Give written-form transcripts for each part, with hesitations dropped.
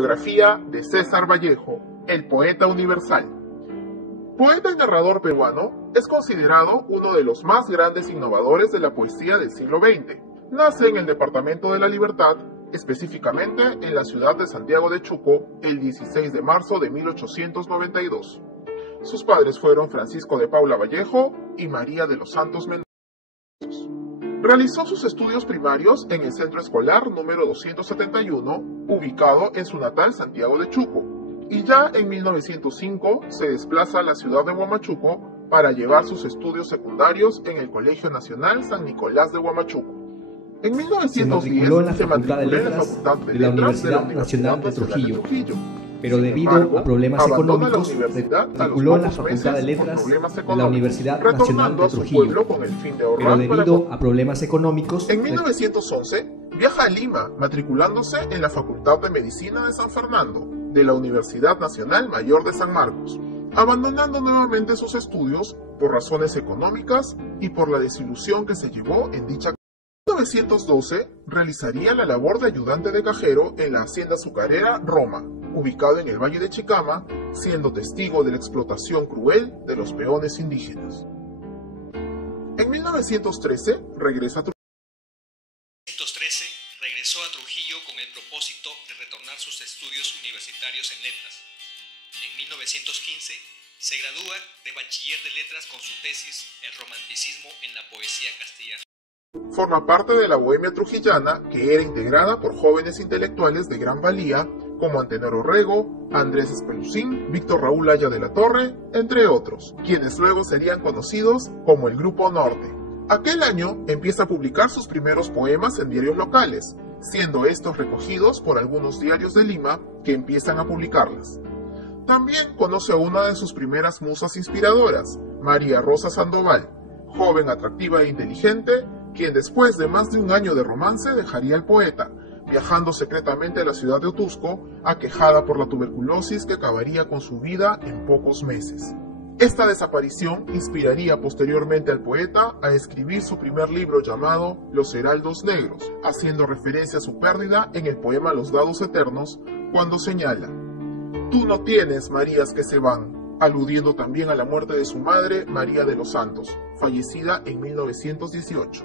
Biografía de César Vallejo, el poeta universal. Poeta y narrador peruano, es considerado uno de los más grandes innovadores de la poesía del siglo XX. Nace en el departamento de La Libertad, específicamente en la ciudad de Santiago de Chuco, el 16 de marzo de 1892. Sus padres fueron Francisco de Paula Vallejo y María de los Santos Mendoza. Realizó sus estudios primarios en el centro escolar número 271, ubicado en su natal Santiago de Chuco, y ya en 1905 se desplaza a la ciudad de Huamachuco para llevar sus estudios secundarios en el Colegio Nacional San Nicolás de Huamachuco. En 1910 se matriculó en la Facultad de Letras de la Universidad Nacional de Trujillo, pero debido a problemas económicos, se matriculó en la Facultad de Letras de la Universidad Nacional de Trujillo, pero debido a problemas económicos... En 1911 viaja a Lima, matriculándose en la Facultad de Medicina de San Fernando, de la Universidad Nacional Mayor de San Marcos, abandonando nuevamente sus estudios por razones económicas y por la desilusión que se llevó en dicha. En 1912 realizaría la labor de ayudante de cajero en la hacienda azucarera Roma, ubicado en el Valle de Chicama, siendo testigo de la explotación cruel de los peones indígenas. En 1913 regresó a Trujillo con el propósito de retornar sus estudios universitarios en letras. En 1915 se gradúa de bachiller de letras con su tesis El romanticismo en la poesía castellana. Forma parte de la bohemia trujillana, que era integrada por jóvenes intelectuales de gran valía como Antenor Orrego, Andrés Espelucín, Víctor Raúl Haya de la Torre, entre otros, quienes luego serían conocidos como el Grupo Norte. Aquel año empieza a publicar sus primeros poemas en diarios locales, siendo estos recogidos por algunos diarios de Lima que empiezan a publicarlas. También conoce a una de sus primeras musas inspiradoras, María Rosa Sandoval, joven atractiva e inteligente, quien después de más de un año de romance dejaría al poeta, viajando secretamente a la ciudad de Otusco, aquejada por la tuberculosis que acabaría con su vida en pocos meses. Esta desaparición inspiraría posteriormente al poeta a escribir su primer libro llamado Los Heraldos Negros, haciendo referencia a su pérdida en el poema Los Dados Eternos, cuando señala: «Tú no tienes Marías que se van», aludiendo también a la muerte de su madre, María de los Santos, fallecida en 1918.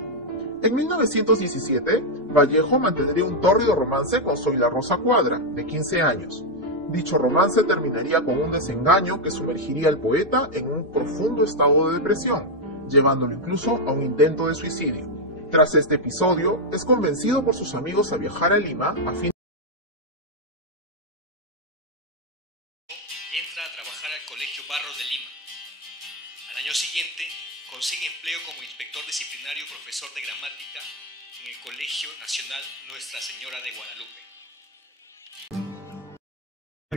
En 1917, Vallejo mantendría un tórrido romance con Zoila Rosa Cuadra, de 15 años. Dicho romance terminaría con un desengaño que sumergiría al poeta en un profundo estado de depresión, llevándolo incluso a un intento de suicidio. Tras este episodio, es convencido por sus amigos a viajar a Lima a fin y entra a trabajar al Colegio Barros de Lima. Al año siguiente, consigue empleo como inspector disciplinario y profesor de gramática en el Colegio Nacional Nuestra Señora de Guadalupe.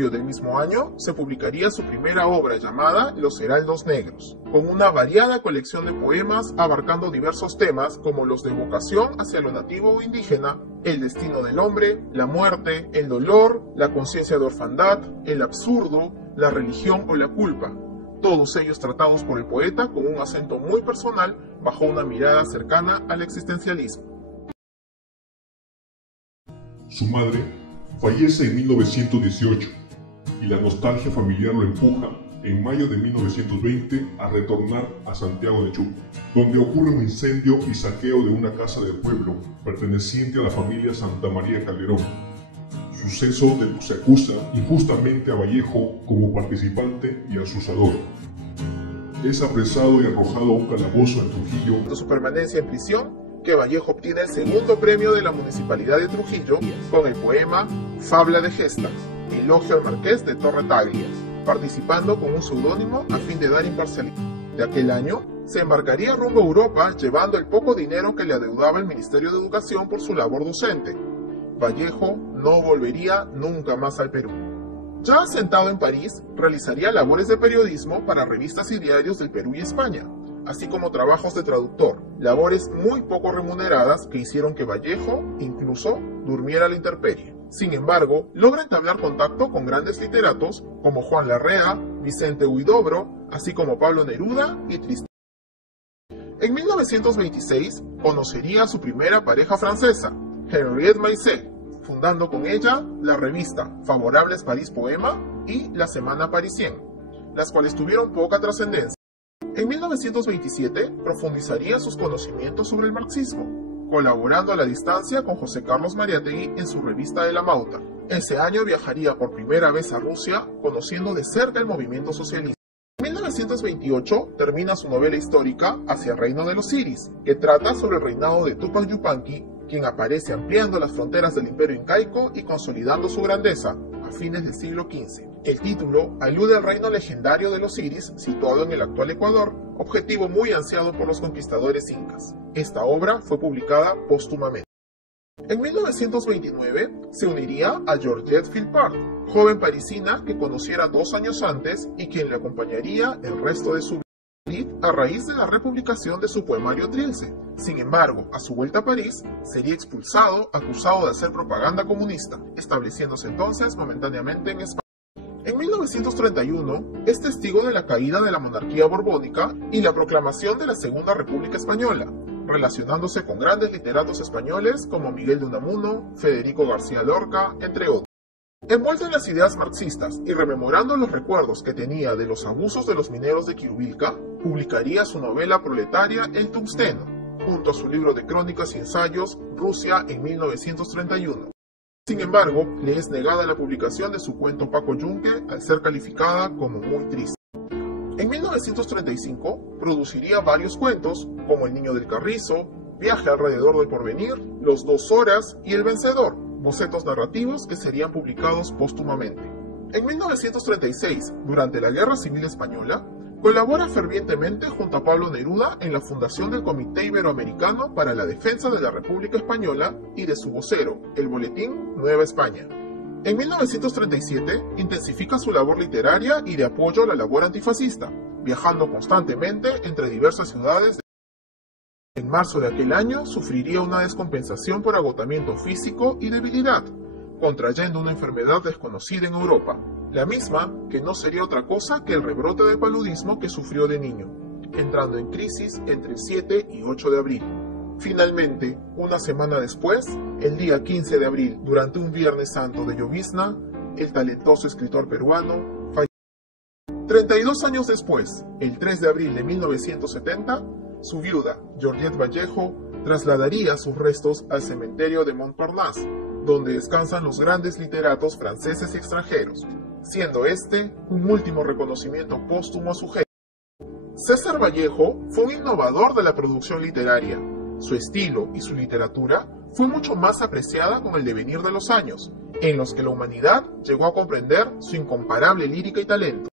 del mismo año se publicaría su primera obra llamada Los Heraldos Negros, con una variada colección de poemas abarcando diversos temas como los de vocación hacia lo nativo o indígena, el destino del hombre, la muerte, el dolor, la conciencia de orfandad, el absurdo, la religión o la culpa, todos ellos tratados por el poeta con un acento muy personal bajo una mirada cercana al existencialismo. Su madre fallece en 1918 y la nostalgia familiar lo empuja en mayo de 1920 a retornar a Santiago de Chuco, donde ocurre un incendio y saqueo de una casa del pueblo perteneciente a la familia Santa María Calderón, suceso del que se acusa injustamente a Vallejo como participante y asusador. Es apresado y arrojado a un calabozo en Trujillo. De su permanencia en prisión, que Vallejo obtiene el segundo premio de la Municipalidad de Trujillo con el poema Fabla de Gestas, elogio al Marqués de Torre Tagle, participando con un seudónimo a fin de dar imparcialidad. De aquel año, se embarcaría rumbo a Europa llevando el poco dinero que le adeudaba el Ministerio de Educación por su labor docente. Vallejo no volvería nunca más al Perú. Ya asentado en París, realizaría labores de periodismo para revistas y diarios del Perú y España, así como trabajos de traductor, labores muy poco remuneradas que hicieron que Vallejo incluso durmiera a la intemperie. Sin embargo, logra entablar contacto con grandes literatos como Juan Larrea, Vicente Huidobro, así como Pablo Neruda y Tristan. En 1926 conocería a su primera pareja francesa, Henriette Maisel, fundando con ella la revista Favorables París Poema y la Semana Parisien, las cuales tuvieron poca trascendencia. En 1927 profundizaría sus conocimientos sobre el marxismo, colaborando a la distancia con José Carlos Mariátegui en su revista de la Mauta. Ese año viajaría por primera vez a Rusia, conociendo de cerca el movimiento socialista. En 1928 termina su novela histórica Hacia el reino de los Siris, que trata sobre el reinado de Túpac Yupanqui, quien aparece ampliando las fronteras del imperio incaico y consolidando su grandeza a fines del siglo XV. El título alude al reino legendario de los Siris, situado en el actual Ecuador, objetivo muy ansiado por los conquistadores incas. Esta obra fue publicada póstumamente. En 1929 se uniría a Georgette Philpart, joven parisina que conociera 2 años antes y quien le acompañaría el resto de su vida a raíz de la republicación de su poemario Trilce. Sin embargo, a su vuelta a París, sería expulsado acusado de hacer propaganda comunista, estableciéndose entonces momentáneamente en España. En 1931 es testigo de la caída de la monarquía borbónica y la proclamación de la Segunda República Española, relacionándose con grandes literatos españoles como Miguel de Unamuno, Federico García Lorca, entre otros. Envuelto en las ideas marxistas y rememorando los recuerdos que tenía de los abusos de los mineros de Quirubilca, publicaría su novela proletaria El Tungsteno, junto a su libro de crónicas y ensayos Rusia en 1931. Sin embargo, le es negada la publicación de su cuento Paco Yunque al ser calificada como muy triste. En 1935 produciría varios cuentos como El niño del carrizo, Viaje alrededor del porvenir, Los 2 horas y El vencedor, bocetos narrativos que serían publicados póstumamente. En 1936, durante la Guerra Civil Española, colabora fervientemente junto a Pablo Neruda en la fundación del Comité Iberoamericano para la Defensa de la República Española y de su vocero, el boletín Nueva España. En 1937 intensifica su labor literaria y de apoyo a la labor antifascista, viajando constantemente entre diversas ciudades. En marzo de aquel año sufriría una descompensación por agotamiento físico y debilidad, contrayendo una enfermedad desconocida en Europa, la misma que no sería otra cosa que el rebrote de paludismo que sufrió de niño, entrando en crisis entre el 7 y 8 de abril. Finalmente, una semana después, el día 15 de abril, durante un Viernes Santo de llovizna, el talentoso escritor peruano falleció. 32 años después, el 3 de abril de 1970, su viuda, Georgette Vallejo, trasladaría sus restos al cementerio de Montparnasse, donde descansan los grandes literatos franceses y extranjeros, siendo este un último reconocimiento póstumo a su género. César Vallejo fue un innovador de la producción literaria. Su estilo y su literatura fue mucho más apreciada con el devenir de los años, en los que la humanidad llegó a comprender su incomparable lírica y talento.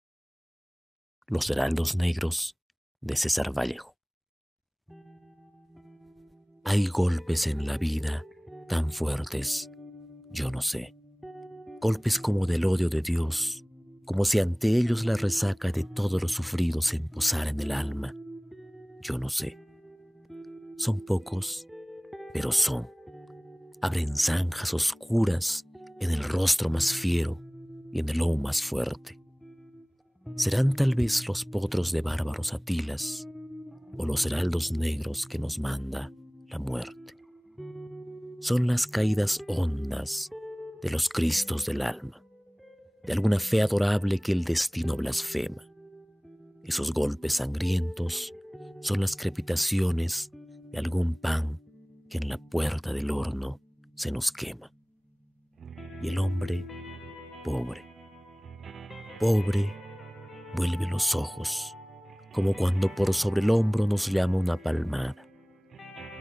Los heraldos negros de César Vallejo. Hay golpes en la vida tan fuertes, yo no sé, golpes como del odio de Dios, como si ante ellos la resaca de todo lo sufrido se posara en el alma, yo no sé. Son pocos, pero son. Abren zanjas oscuras en el rostro más fiero y en el lomo más fuerte. Serán tal vez los potros de bárbaros Atilas o los heraldos negros que nos manda la muerte. Son las caídas hondas de los Cristos del alma, de alguna fe adorable que el destino blasfema. Esos golpes sangrientos son las crepitaciones de algún pan que en la puerta del horno se nos quema. Y el hombre, pobre, vuelve los ojos, como cuando por sobre el hombro nos llama una palmada.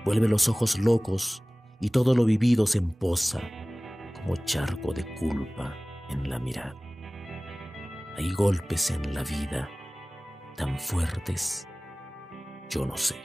Vuelve los ojos locos y todo lo vivido se emposa como charco de culpa en la mirada. Hay golpes en la vida tan fuertes, yo no sé.